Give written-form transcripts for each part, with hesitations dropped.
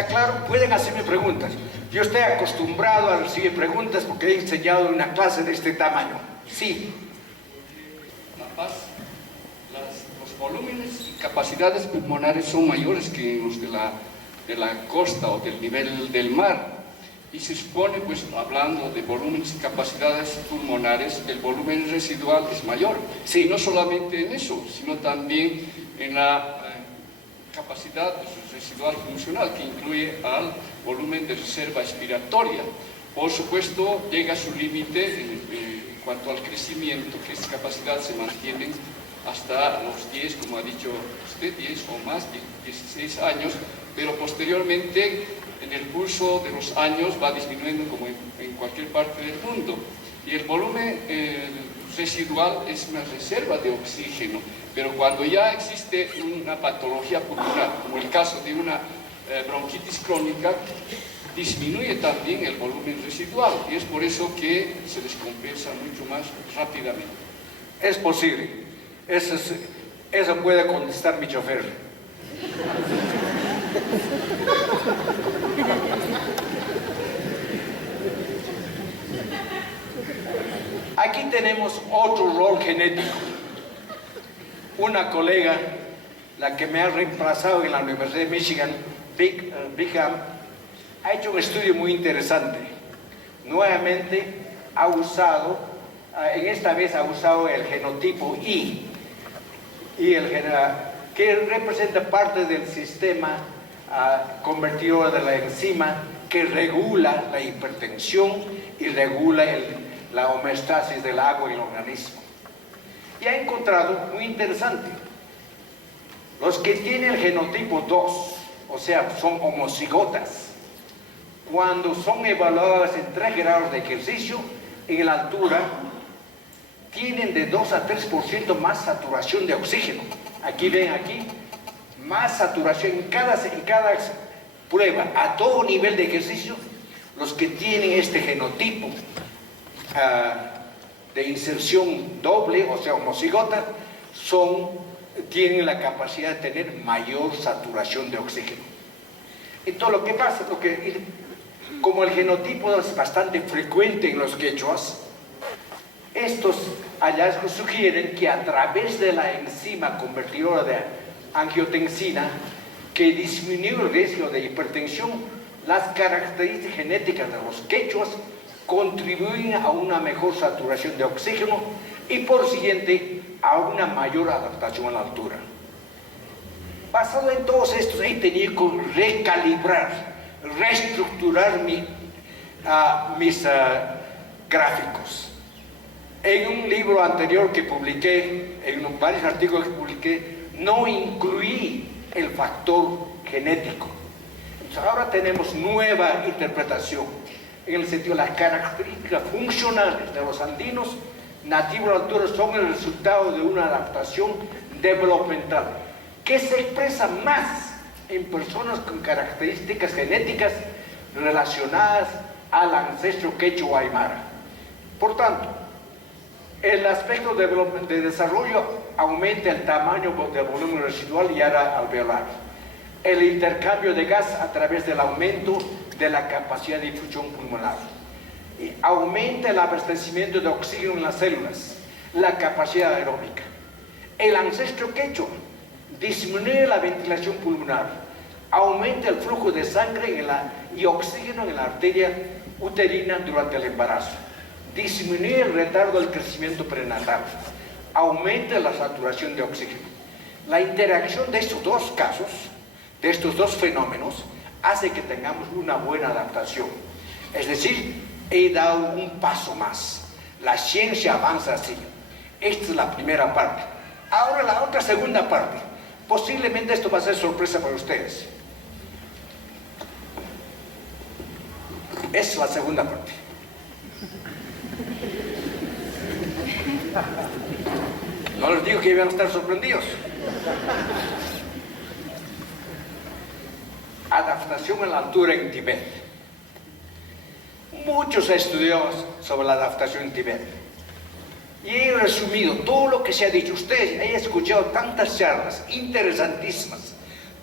¿Está claro? Pueden hacerme preguntas. Yo estoy acostumbrado a recibir preguntas porque he enseñado en una clase de este tamaño. Sí. La Paz, los volúmenes y capacidades pulmonares son mayores que los de la costa o del nivel del mar. Y se supone, pues, hablando de volúmenes y capacidades pulmonares, el volumen residual es mayor. Sí. Y no solamente en eso, sino también en la capacidad residual funcional, que incluye al volumen de reserva expiratoria. Por supuesto, llega a su límite en cuanto al crecimiento, que esta capacidad se mantiene hasta los 10, como ha dicho usted, 10 o más, 16 años, pero posteriormente, en el curso de los años, va disminuyendo como en cualquier parte del mundo. Y el volumen residual es una reserva de oxígeno, pero cuando ya existe una patología pulmonar, como el caso de una bronquitis crónica, disminuye también el volumen residual, y es por eso que se descompensa mucho más rápidamente. Es posible. Eso puede contestar mi chofer. Aquí tenemos otro rol genético. Una colega, la que me ha reemplazado en la Universidad de Michigan, Brigham, ha hecho un estudio muy interesante. Nuevamente ha usado, en esta vez ha usado el genotipo I, que representa parte del sistema convertidor de la enzima que regula la hipertensión y regula la homeostasis del agua en el organismo. Y ha encontrado muy interesante, los que tienen el genotipo 2, o sea, son homocigotas, cuando son evaluadas en 3 grados de ejercicio, en la altura, tienen de 2 a 3% más saturación de oxígeno. Aquí ven, más saturación en cada prueba, a todo nivel de ejercicio. Los que tienen este genotipo de inserción doble, o sea, homocigota, tienen la capacidad de tener mayor saturación de oxígeno. Entonces, lo que pasa, como el genotipo es bastante frecuente en los quechuas, estos hallazgos sugieren que a través de la enzima convertidora de angiotensina, que disminuye el riesgo de hipertensión, las características genéticas de los quechuas contribuyen a una mejor saturación de oxígeno y por siguiente a una mayor adaptación a la altura. Basado en todos estos, he tenido que recalibrar, reestructurar mis gráficos. En un libro anterior que publiqué, en varios artículos que publiqué, no incluí el factor genético. Entonces, ahora tenemos nueva interpretación, en el sentido de las características funcionales de los andinos nativos de la altura son el resultado de una adaptación developmental que se expresa más en personas con características genéticas relacionadas al ancestro quechua aymara. Por tanto, el aspecto de desarrollo aumenta el tamaño del volumen residual y área alveolar. El intercambio de gas a través del aumento de la capacidad de difusión pulmonar. Y aumenta el abastecimiento de oxígeno en las células, la capacidad aeróbica. El ancestro quechua disminuye la ventilación pulmonar, aumenta el flujo de sangre y oxígeno en la arteria uterina durante el embarazo. Disminuye el retardo del crecimiento prenatal, aumenta la saturación de oxígeno. La interacción de estos dos casos, de estos dos fenómenos, hace que tengamos una buena adaptación. Es decir, he dado un paso más. La ciencia avanza así. Esta es la primera parte. Ahora la otra segunda parte. Posiblemente esto va a ser sorpresa para ustedes. Es la segunda parte. No les digo que iban a estar sorprendidos. Adaptación a la altura en Tibet. Muchos estudios sobre la adaptación en Tibet. Y he resumido todo lo que se ha dicho. Ustedes han escuchado tantas charlas interesantísimas.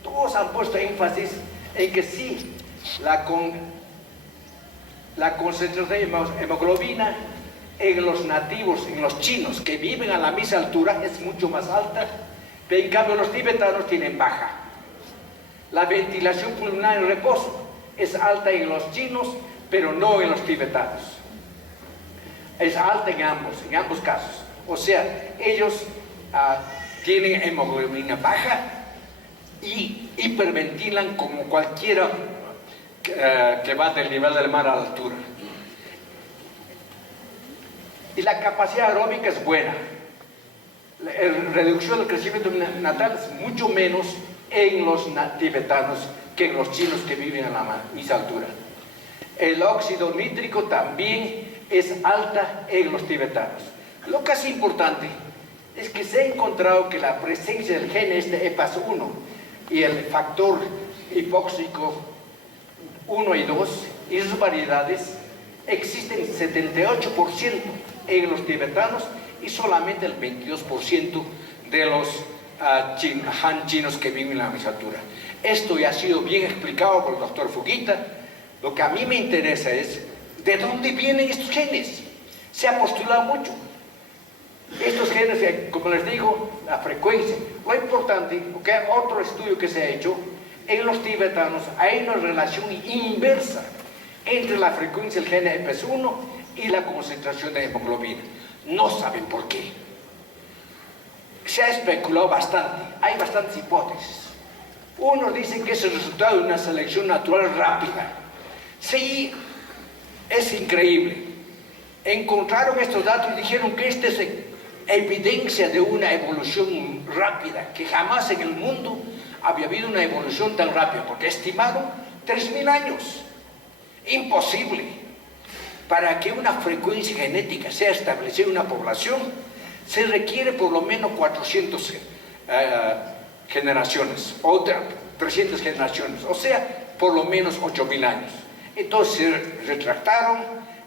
Todos han puesto énfasis en que sí, la concentración de hemoglobina en los nativos, en los chinos que viven a la misma altura es mucho más alta, pero en cambio los tibetanos tienen baja. La ventilación pulmonar en reposo es alta en los chinos, pero no en los tibetanos. Es alta en ambos casos. O sea, ellos tienen hemoglobina baja y hiperventilan como cualquiera que va del nivel del mar a la altura. Y la capacidad aeróbica es buena. La reducción del crecimiento natal es mucho menos en los tibetanos que en los chinos que viven a la misma altura. El óxido nítrico también es alta en los tibetanos. Lo que es importante es que se ha encontrado que la presencia del gen EPAS1 y el factor hipóxico 1 y 2 y sus variedades existen 78% en los tibetanos y solamente el 22% de los Han chinos que viven en la misma altura. Esto ya ha sido bien explicado por el doctor Fujita. Lo que a mí me interesa es ¿de dónde vienen estos genes? Se ha postulado mucho. Estos genes, como les digo, la frecuencia. Lo importante, porque hay otro estudio que se ha hecho, en los tibetanos hay una relación inversa entre la frecuencia del gen EPAS1 y la concentración de hemoglobina. No saben por qué. Se ha especulado bastante, hay bastantes hipótesis. Unos dicen que es el resultado de una selección natural rápida. Sí, es increíble. Encontraron estos datos y dijeron que esta es evidencia de una evolución rápida, que jamás en el mundo había habido una evolución tan rápida, porque estimaron 3.000 años. Imposible. Para que una frecuencia genética sea establecida en una población, se requiere por lo menos 400 generaciones, o 300 generaciones, o sea, por lo menos 8.000 años. Entonces se retractaron,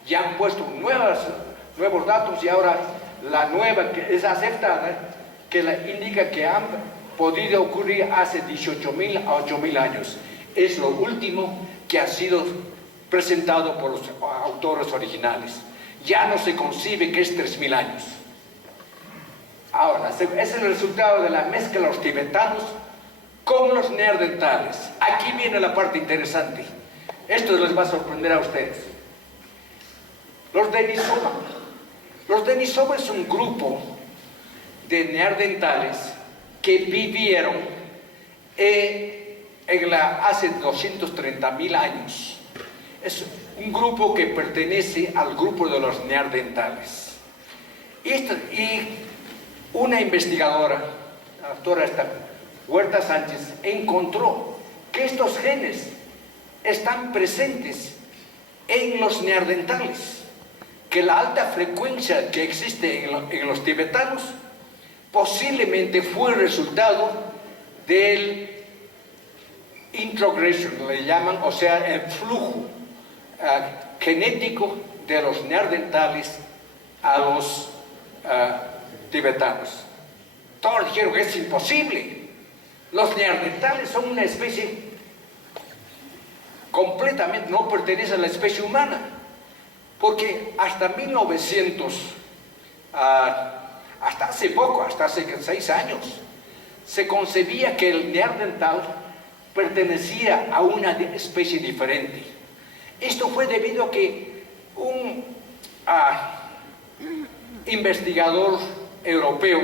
ya han puesto nuevos datos y ahora la nueva que es aceptada, que indica que han podido ocurrir hace 18.000 a 8.000 años. Es lo último que ha sido presentado por los autores originales. Ya no se concibe que es 3.000 años. Ahora, es el resultado de la mezcla de los tibetanos con los neandertales. Aquí viene la parte interesante. Esto les va a sorprender a ustedes. Los Denisova. Los Denisova es un grupo de neandertales que vivieron hace 230.000 años. Es un grupo que pertenece al grupo de los neandertales. Y una investigadora, la doctora Huerta Sánchez, encontró que estos genes están presentes en los neandertales, que la alta frecuencia que existe en los tibetanos posiblemente fue el resultado del introgression, le llaman, o sea, el flujo genético de los neandertales a los tibetanos. Todos dijeron que es imposible. Los neandertales son una especie completamente, no pertenece a la especie humana, porque hasta 1900, hasta hace poco, hasta hace 6 años, se concebía que el neandertal pertenecía a una especie diferente. Esto fue debido a que un investigador europeo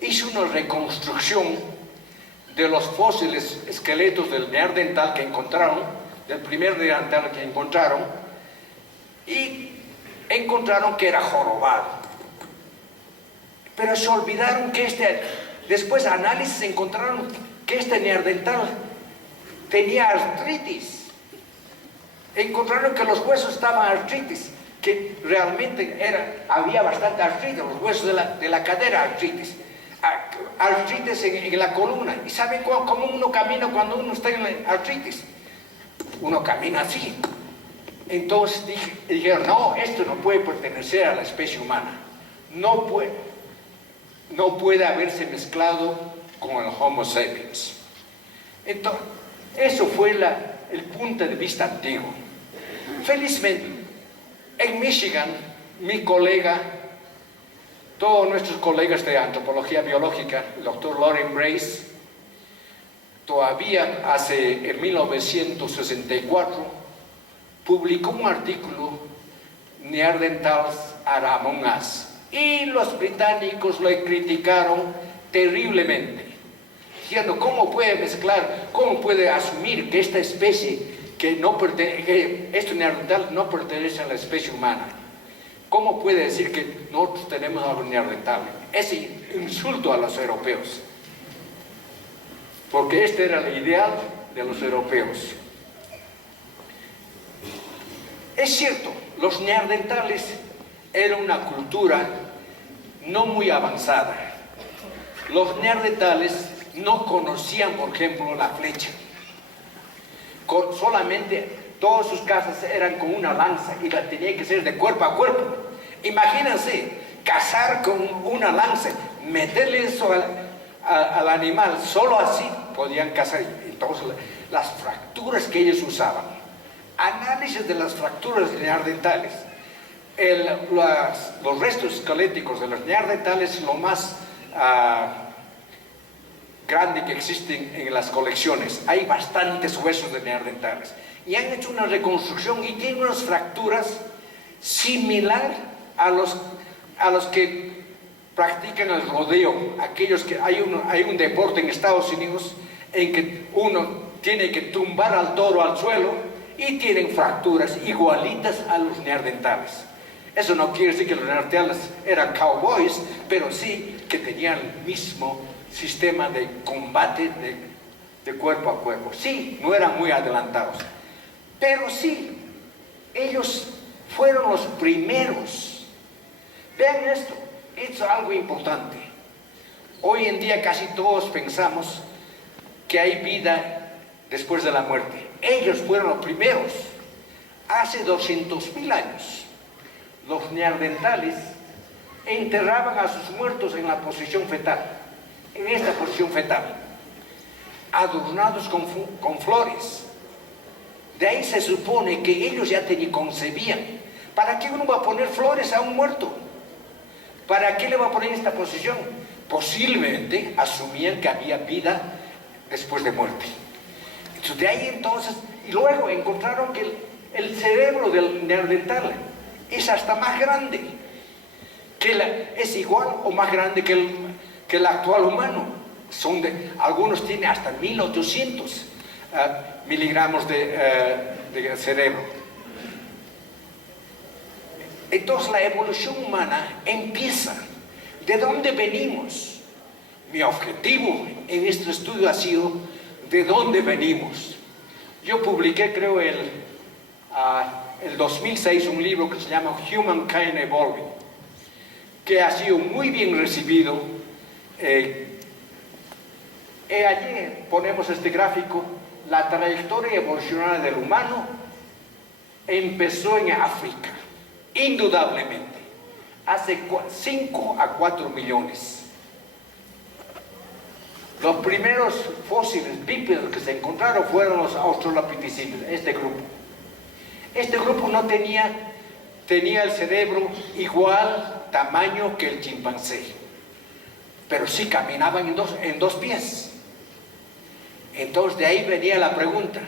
hizo una reconstrucción de los fósiles esqueletos del neandertal que encontraron, del primer neandertal que encontraron, y encontraron que era jorobado. Pero se olvidaron que después de análisis encontraron que este neandertal tenía artritis. Encontraron que los huesos estaban artritis, que realmente había bastante artritis, los huesos de la cadera artritis en la columna. ¿Y saben cómo uno camina cuando uno está en la artritis? Uno camina así. Entonces dijeron, no, esto no puede pertenecer a la especie humana, no puede haberse mezclado con el Homo sapiens. Entonces, Eso fue el punto de vista antiguo. Felizmente, en Michigan, mi colega, todos nuestros colegas de antropología biológica, el doctor Loren Brace, todavía en 1964, publicó un artículo, Neanderthals are among us, y los británicos lo criticaron terriblemente, diciendo, ¿cómo puede mezclar, cómo puede asumir que esta especie, que estos neandertales no pertenecen a la especie humana? ¿Cómo puede decir que nosotros tenemos algo neandertal? Es insulto a los europeos, porque este era el ideal de los europeos. Es cierto, los neandertales eran una cultura no muy avanzada. Los neandertales no conocían, por ejemplo, la flecha. Solamente todas sus casas eran con una lanza y la tenía que ser de cuerpo a cuerpo. Imagínense, cazar con una lanza, meterle eso al animal, solo así podían cazar. Entonces, las fracturas que ellos usaban, análisis de las fracturas neandertales, los restos esqueléticos de los neandertales es lo más grande que existen en las colecciones. Hay bastantes huesos de neandertales y han hecho una reconstrucción y tienen unas fracturas similar a los que practican el rodeo. Aquellos que hay un deporte en Estados Unidos en que uno tiene que tumbar al toro al suelo y tienen fracturas igualitas a los neandertales. Eso no quiere decir que los neandertales eran cowboys, pero sí que tenían el mismo sistema de combate de cuerpo a cuerpo. Sí, no eran muy adelantados, pero sí, ellos fueron los primeros. Vean esto, es algo importante. Hoy en día casi todos pensamos que hay vida después de la muerte. Ellos fueron los primeros. Hace 200.000 años, los neandertales enterraban a sus muertos en la posición fetal, en esta posición fetal, adornados con flores. De ahí se supone que ellos ya concebían. ¿Para qué uno va a poner flores a un muerto? ¿Para qué le va a poner en esta posición? Posiblemente asumían que había vida después de muerte. Entonces, de ahí entonces, y luego encontraron que el cerebro del neandertal es hasta más grande, es igual o más grande que el actual humano. Algunos tienen hasta 1800 miligramos de cerebro. Entonces la evolución humana empieza. ¿De dónde venimos? Mi objetivo en este estudio ha sido ¿de dónde venimos? Yo publiqué, creo, el 2006 un libro que se llama Humankind Evolving, que ha sido muy bien recibido. Allí ponemos este gráfico. La trayectoria evolucionaria del humano empezó en África, indudablemente, hace 5 a 4 millones. Los primeros fósiles bípedos que se encontraron fueron los australopithecines, este grupo. Este grupo no tenía el cerebro igual tamaño que el chimpancé, pero sí caminaban en dos pies. Entonces de ahí venía la pregunta,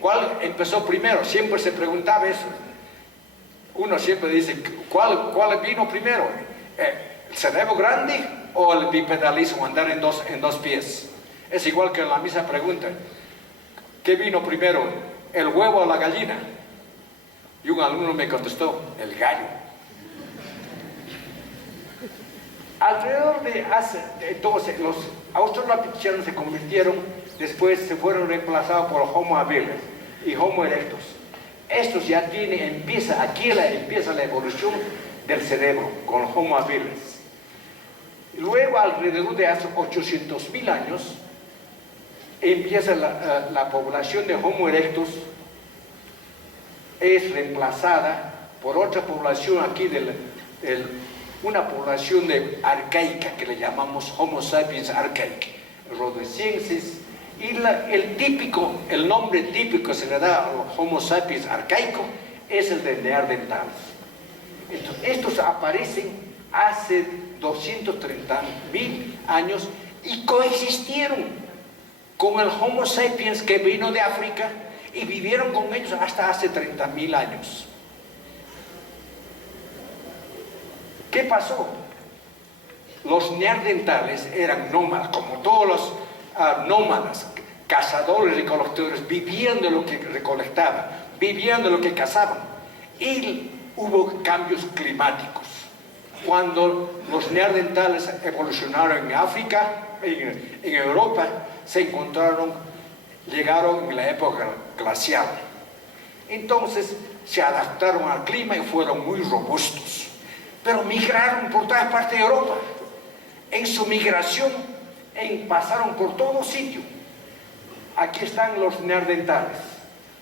¿cuál empezó primero? Siempre se preguntaba eso. Uno siempre dice, ¿cuál vino primero? ¿El cerebro grande o el bipedalismo, andar en dos pies? Es igual que la misma pregunta, ¿qué vino primero? ¿El huevo o la gallina? Y un alumno me contestó, el gallo. Alrededor entonces los australopithecianos se convirtieron, después se fueron reemplazados por Homo habilis y Homo erectus. Estos ya empieza la evolución del cerebro con Homo habilis. Luego, alrededor de hace 800.000 años, empieza la población de Homo erectus, es reemplazada por otra población aquí una población arcaica que le llamamos Homo sapiens archaic, rhodesiensis Y el nombre típico se le da al Homo sapiens arcaico es el de neandertales. Entonces, estos aparecen hace 230.000 años y coexistieron con el Homo sapiens que vino de África y vivieron con ellos hasta hace 30.000 años. ¿Qué pasó? Los neandertales eran nómadas, como todos los nómadas, cazadores, recolectores, vivían de lo que recolectaban, vivían de lo que cazaban. Y hubo cambios climáticos. Cuando los neandertales evolucionaron en África, en Europa, llegaron en la época glacial. Entonces se adaptaron al clima y fueron muy robustos. Pero migraron por todas partes de Europa. En su migración pasaron por todo sitio. Aquí están los neandertales.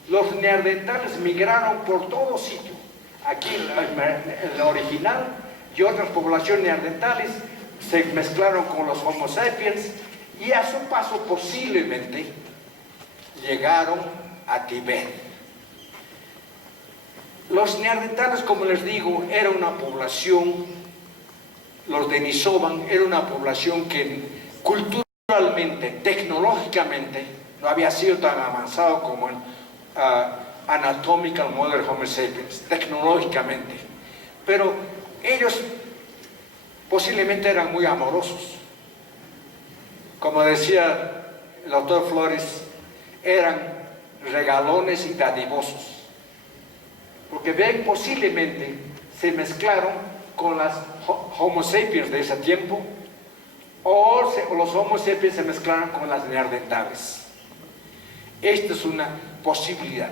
Los neandertales migraron por todo sitio. Aquí el original y otras poblaciones neandertales se mezclaron con los Homo sapiens y a su paso posiblemente llegaron a Tibet. Los neandertales, como les digo, era una población, los Denisovan, era una población que culturalmente, tecnológicamente, no había sido tan avanzado como el Anatomical Modern Homo sapiens, tecnológicamente. Pero ellos posiblemente eran muy amorosos. Como decía el doctor Flores, eran regalones y dadivosos. Porque ven, posiblemente se mezclaron con las Homo sapiens de ese tiempo, o los Homo sapiens se mezclaron con las neandertales. Esta es una posibilidad.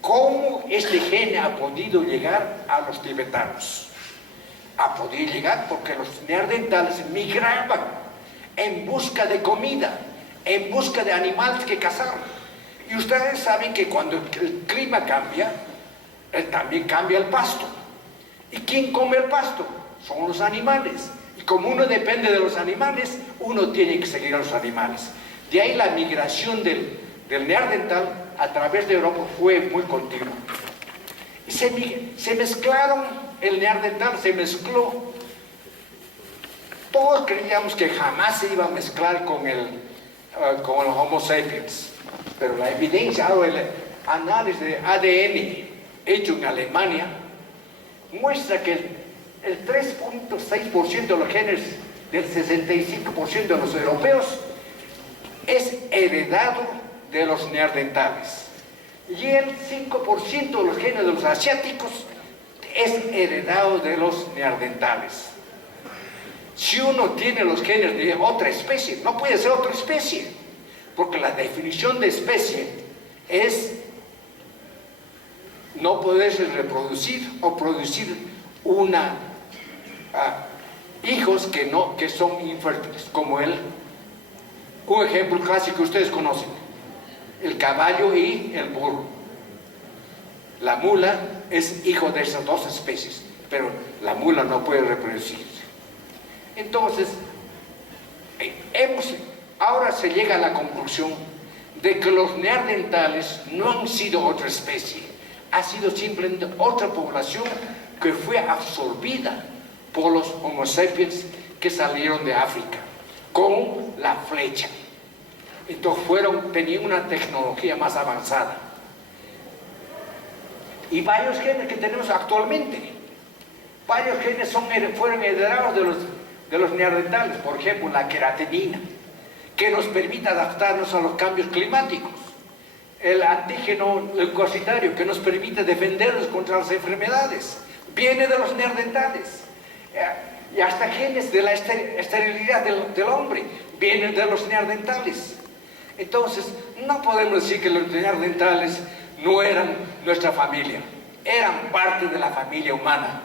¿Cómo este gen ha podido llegar a los tibetanos? Ha podido llegar porque los neandertales migraban en busca de comida, en busca de animales que cazaban. Y ustedes saben que cuando el clima cambia, también cambia el pasto. ¿Y quién come el pasto? Son los animales. Y como uno depende de los animales, uno tiene que seguir a los animales. De ahí la migración del neandertal a través de Europa fue muy continua. Y se mezclaron, el neandertal se mezcló. Todos creíamos que jamás se iba a mezclar con el Homo sapiens. Pero la evidencia, el análisis de ADN hecho en Alemania, muestra que el 3.6% de los genes del 65% de los europeos es heredado de los neandertales. Y el 5% de los genes de los asiáticos es heredado de los neandertales. Si uno tiene los genes de otra especie, no puede ser otra especie, porque la definición de especie es no poderse reproducir o producir hijos que son infértiles, como un ejemplo clásico que ustedes conocen, el caballo y el burro. La mula es hijo de esas dos especies, pero la mula no puede reproducirse. Entonces, ahora se llega a la conclusión de que los neandertales no han sido otra especie, ha sido simplemente otra población que fue absorbida por los Homo sapiens que salieron de África con la flecha. Entonces tenían una tecnología más avanzada. Y varios genes que tenemos actualmente, varios genes fueron heredados de los neandertales. Por ejemplo, la queratinina, que nos permite adaptarnos a los cambios climáticos. El antígeno leucocitario, que nos permite defendernos contra las enfermedades, viene de los neandertales. Y hasta genes de la esterilidad del hombre vienen de los neandertales. Entonces, no podemos decir que los neandertales no eran nuestra familia, eran parte de la familia humana.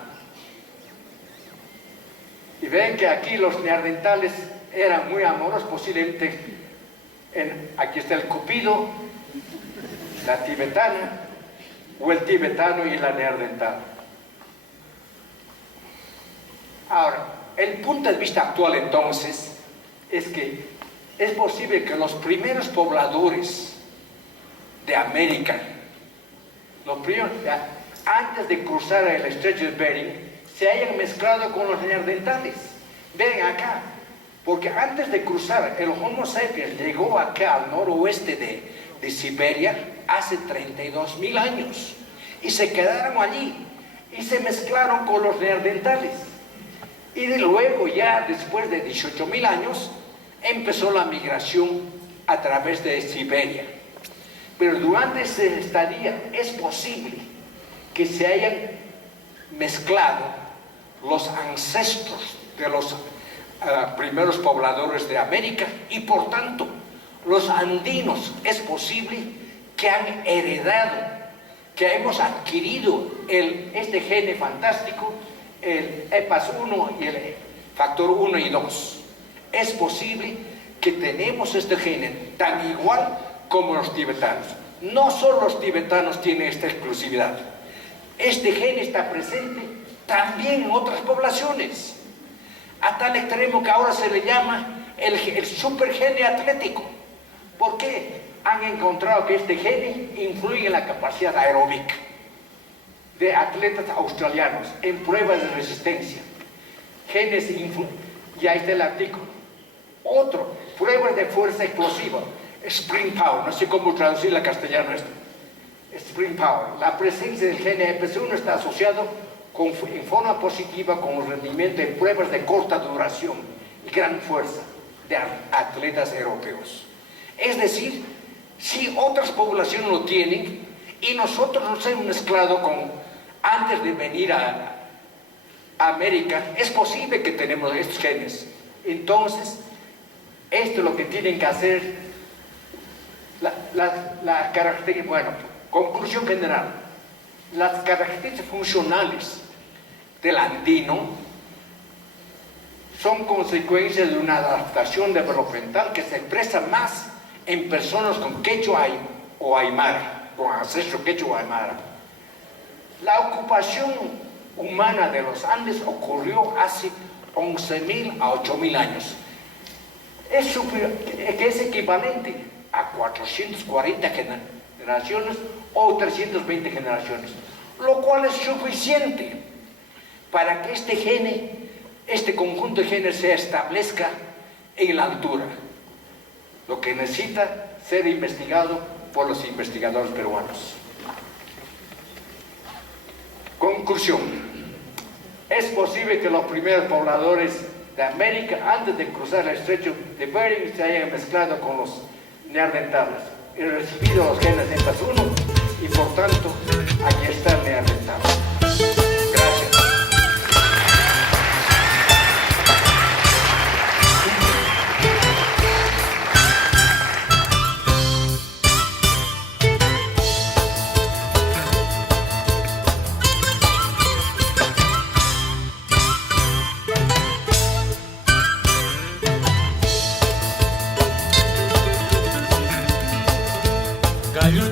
Y ven que aquí los neandertales eran muy amorosos, posiblemente aquí está el cupido, la tibetana, o el tibetano y la neandertal. Ahora, el punto de vista actual entonces es que es posible que los primeros pobladores de América, antes de cruzar el estrecho de Bering, se hayan mezclado con los neandertales. Ven acá, porque antes de cruzar, el Homo sapiens llegó acá al noroeste de Siberia hace 32.000 años y se quedaron allí y se mezclaron con los neandertales. Y luego ya después de 18.000 años empezó la migración a través de Siberia. Pero durante esa estadía es posible que se hayan mezclado los ancestros de los primeros pobladores de América y por tanto los andinos es posible que han heredado, que hemos adquirido este gene fantástico, el EPAS1 y el factor 1 y 2. Es posible que tenemos este gene tan igual como los tibetanos. No solo los tibetanos tienen esta exclusividad. Este gen está presente también en otras poblaciones, a tal extremo que ahora se le llama el supergene atlético. ¿Por qué? Han encontrado que este gene influye en la capacidad aeróbica de atletas australianos en pruebas de resistencia. Genes y ahí está el artículo. Otro, pruebas de fuerza explosiva, Spring Power, no sé cómo traducirla a castellano esto. Spring Power, la presencia del gene EPS1 está asociado en forma positiva con el rendimiento en pruebas de corta duración y gran fuerza de atletas europeos. Es decir, si otras poblaciones lo tienen y nosotros nos hemos mezclado antes de venir a América, es posible que tenemos estos genes. Entonces, esto es lo que tienen que hacer la característica. Bueno, conclusión general, las características funcionales del andino son consecuencias de una adaptación developmental que se expresa más en personas con quechua o aymara, con ancestro quechua o aymara. La ocupación humana de los Andes ocurrió hace 11.000 a 8.000 años. Que es equivalente a 440 generaciones o 320 generaciones, lo cual es suficiente para que este conjunto de genes se establezca en la altura, lo que necesita ser investigado por los investigadores peruanos. Conclusión: es posible que los primeros pobladores de América, antes de cruzar el estrecho de Bering, se hayan mezclado con los neandertales y recibido los genes EPAS1 y por tanto aquí está el neandertal. Gracias. Gallo